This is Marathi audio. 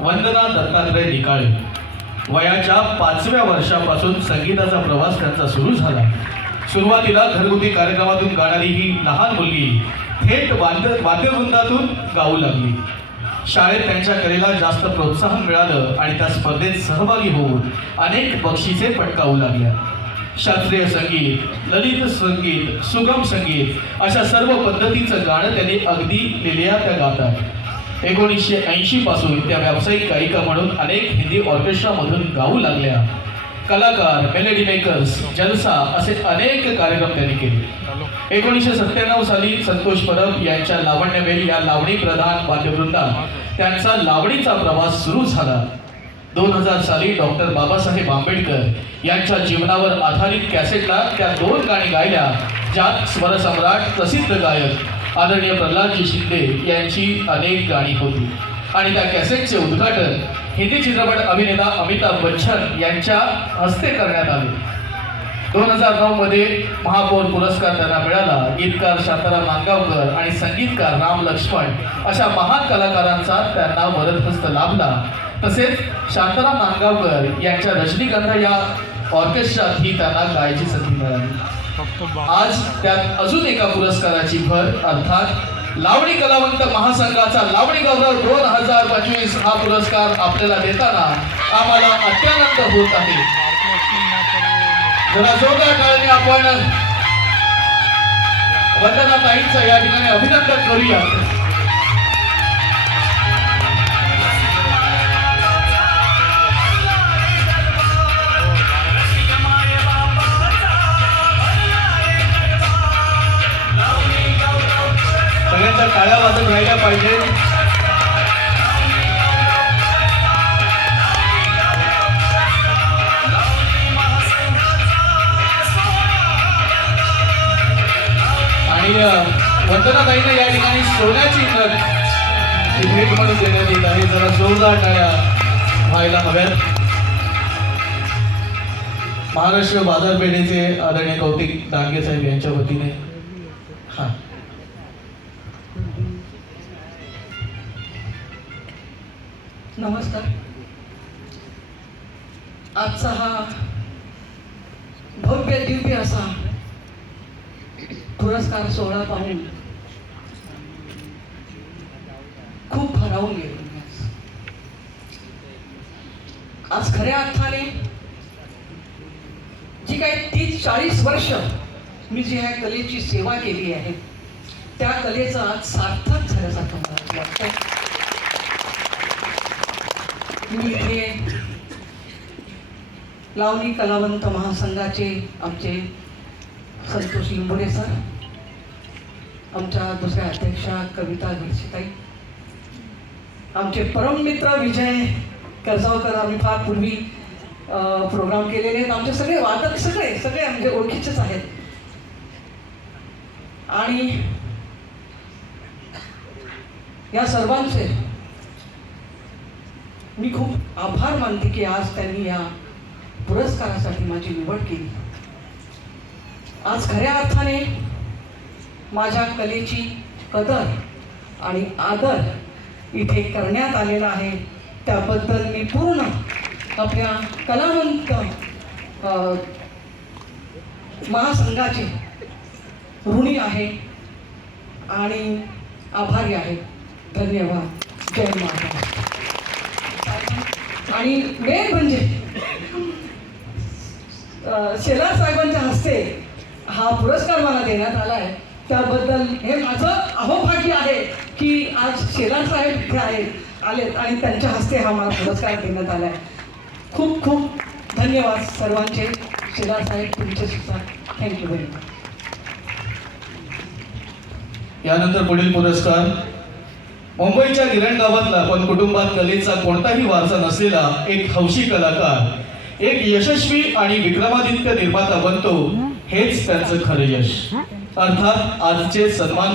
वंदना दत्तात्रय निकाळे. वयाच्या 5व्या वर्षापासून संगीताचा प्रवास त्यांचा सुरू झाला. सुरुवातीला घरगुती कार्यक्रमातून गाणारी ही लहान मुलगी थेट वाद्यवृंदातून गाऊ लागली. शाळेत त्यांच्या कलेला जास्त प्रोत्साहन मिळालं आणि त्या स्पर्धेत सहभागी होऊन अनेक बक्षिसे पटकावू लागल्या. शास्त्रीय संगीत, ललित संगीत, सुगम संगीत अशा सर्व पद्धतीचं गाणं त्यांनी अगदी लिहिल्या त्या गातात. 1980 पासून त्या व्यावसायिक गायिका म्हणून अनेक हिंदी ऑर्केस्ट्रामधून गाऊ लागल्या. कलाकार, मेलेडी मेकर्स, जलसा असे अनेक कार्यक्रम त्यांनी केले. 1997 साली संतोष परब यांच्या लावण्यमेल या लावणी प्रधान वाद्यवृंदात त्यांचा लावणीचा प्रवास सुरू झाला. 2000 साली डॉक्टर बाबासाहेब आंबेडकर यांच्या जीवनावर आधारित कॅसेटला त्या 2 गाणी गायल्या, ज्यात स्वरसम्राट प्रसिद्ध गायक आदरणीय प्रल्हादजी शिंदे यांची अनेक गाणी होती. आणि त्या कॅसेटचे उद्घाटन हिंदी चित्रपट अभिनेता अमिताभ बच्चन यांच्या हस्ते करण्यात आले. 2009 मध्ये महापौर पुरस्कार त्यांना मिळाला. गीतकार शांताराम नांदगावकर आणि संगीतकार राम लक्ष्मण अशा महान कलाकारांचा त्यांना वरदहस्त लाभला. तसेच शांताराम नांदगावकर यांच्या रजनीगंधा या ऑर्केस्ट्रात ही त्यांना गायची संधी मिळाली. आज त्यात अजून एका पुरस्काराची भर, अर्थात लावणी कलावंत महासंघाचा लावणी गौरव 2025 हा पुरस्कार आपल्याला देताना आम्हाला अत्यानंद होत आहे. जरा जोरदार टाळ्यांनी आपण वंदना ताईंचं या ठिकाणी अभिनंदन करूया. सगळ्यांच्या टाळ्या वाजत राहिल्या पाहिजे. आणि वंदनाताईंना या ठिकाणी सोन्याची नथ भेट म्हणून देण्यात येत आहे. जरा जोरदार टाळ्या व्हायला हव्यात. महाराष्ट्र बाजारपेठेचे आदरणीय कौतिक दांगे साहेब यांच्या वतीने नमस्कार. आजचा हा भव्य दिव्य असा पुरस्कार सोहळा पाहून खूप भारावून गेलो. आज खऱ्या अर्थाने जी काही 30-40 वर्ष मी जी ह्या कलेची सेवा केली आहे त्या कलेचं आज सार्थक झाल्यासारखं मला वाटतं. मी इथे लावणी कलावंत महासंघाचे आमचे संतोष लिंबोडे सर, आमच्या दुसऱ्या अध्यक्षा कविता गिरशीताई, आमचे परममित्र विजय कर्जावकर, आम्ही फार पूर्वी प्रोग्राम केलेले आहेत. आमचे सगळे वादक सगळे म्हणजे ओळखीचेच आहेत. आणि या सर्वांचे मी खूप आभार मानते की आज त्यांनी या पुरस्कारासाठी माझी निवड केली. आज खऱ्या अर्थाने माझ्या कलेची कदर आणि आदर इथे करण्यात आलेला आहे. त्याबद्दल मी पूर्ण आपल्या कलावंत महासंघाचे ऋणी आहे आणि आभारी आहे. धन्यवाद. जय महाराष्ट्र. आणि मेन म्हणजे शेलार साहेबांच्या हस्ते हा पुरस्कार मला देण्यात आला आहे. त्याबद्दल हे माझं अहोभाग्य आहे की आज शेलार साहेब इथे आलेत आणि त्यांच्या हस्ते हा मला पुरस्कार देण्यात आला आहे. खूप खूप धन्यवाद सर्वांचे. शेलार साहेब तुमचे सुद्धा थँक्यू व्हेरी मच. यानंतर पुढील पुरस्कार मुंबईच्या गिरण गावातला पण कुटुंबात कलेचा कोणताही वारसा नसलेला एक हौशी कलाकार एक यशस्वी आणि विक्रमादित्य निर्माता बनतो, हेच त्यांचं खरं यश. अर्थात आजचे सन्मान